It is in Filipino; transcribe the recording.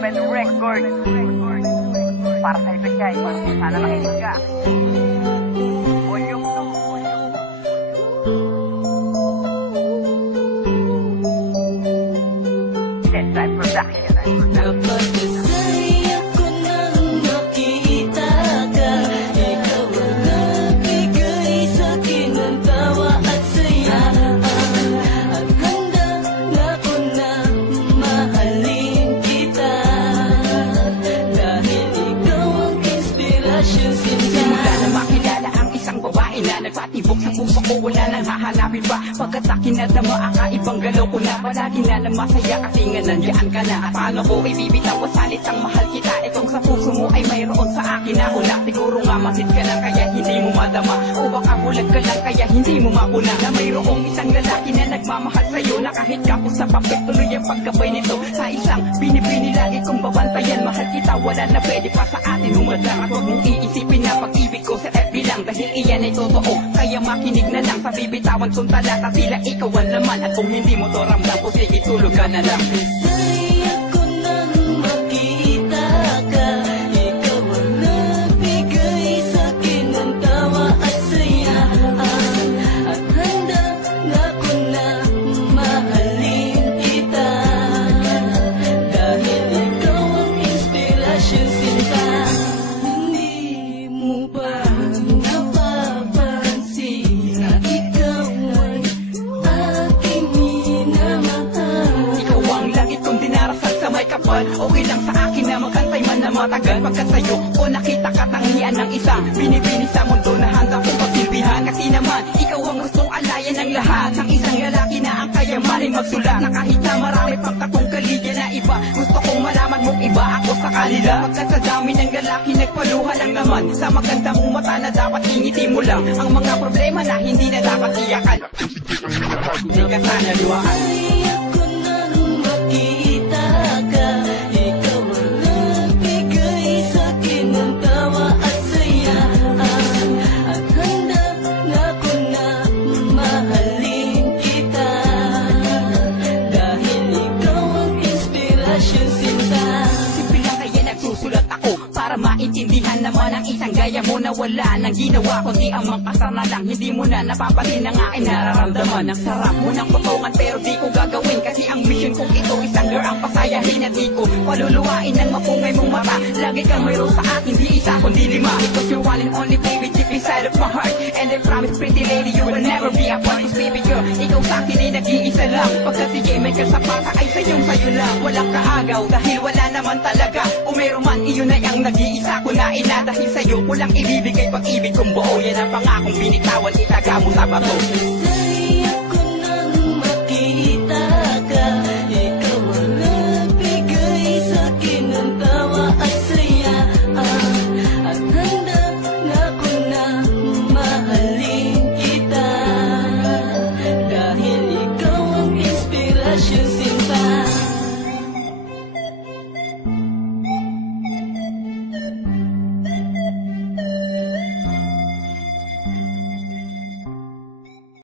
Heaven Record. Para sa ibigay, sana makinig ka. Volume 2. Dead Time Production. Nagpatibok sa puso ko, wala nang hahanapin pa. Pagkat akin na dama, ibang galaw ko na. Palagi na lang masaya kasi nga nandiyan ka na. At paano ko ibibitaw ang salitang mahal kita? Itong sa puso mo ay mayroon sa akin na una. Siguro nga masid ka lang kaya hindi mo madama. O baka bulag ka lang kaya hindi mo mapuna. Na mayroong isang lalaki na nagmamahal sa'yo. Na kahit kapos sa papel, tuloy ang pagkabay nito. Sa isang binibini lagi kong babantayan. Mahal kita, wala na pwede pa sa atin umadlang. At huwag mong iisipin na pag-ibig ko sa FB lang. Dahil iyan ay totoo, kaya makinig na lang sa bibitawan kong talata. Tila ikaw ang laman at kung hindi mo to ramdam ko, sige tulog ka na lang. Okay lang sa akin na magkantay man na matagal. Pagkat sa'yo o nakita katangian ng isang binibini sa mundo na handa kong pagsilbihan. Kasi naman ikaw ang gustong alayan ng lahat. Ng isang lalaki na ang kayamaning magsulat. Na kahit na marami pang katungkaligan na iba, gusto kong malaman mong iba ako sa kanila. Pagkat sa dami ng lalaki nagpaluha lang naman. Sa maganda mong mata na dapat ingiti mo lang ang mga problema na hindi na dapat iyakan. Hindi ka sana luhaan. Maintindihan naman ang isang gaya mo na wala nang ginawa kundi ang mangkasar na lang. Hindi mo na napapatin ang aking nararamdaman. Ang sarap mo ng potongan pero di ko gagawin. Kasi ang mission kong ito isang girl ang pasayahin at di ko paluluwain ng mapungay mong mata. Lagi kang mayroon sa akin, di isa kundi lima. Because you're one and only baby deep inside of my heart. And I promise pretty lady you will never be apart. Cause baby girl, ikaw sa akin ay nag-iisa lang. Pagka si J-Maker sa pata ay sayo lang. Walang kaagaw dahil wala naman talaga. O mayroon man iyon ay ang nag-iisa ko na ina. Dahil sa'yo ko lang ibibigay pag-ibig kong buo. Yan ang pangakong binitawan, itaga mo sa bato. Dahil ikaw ang inspirasyon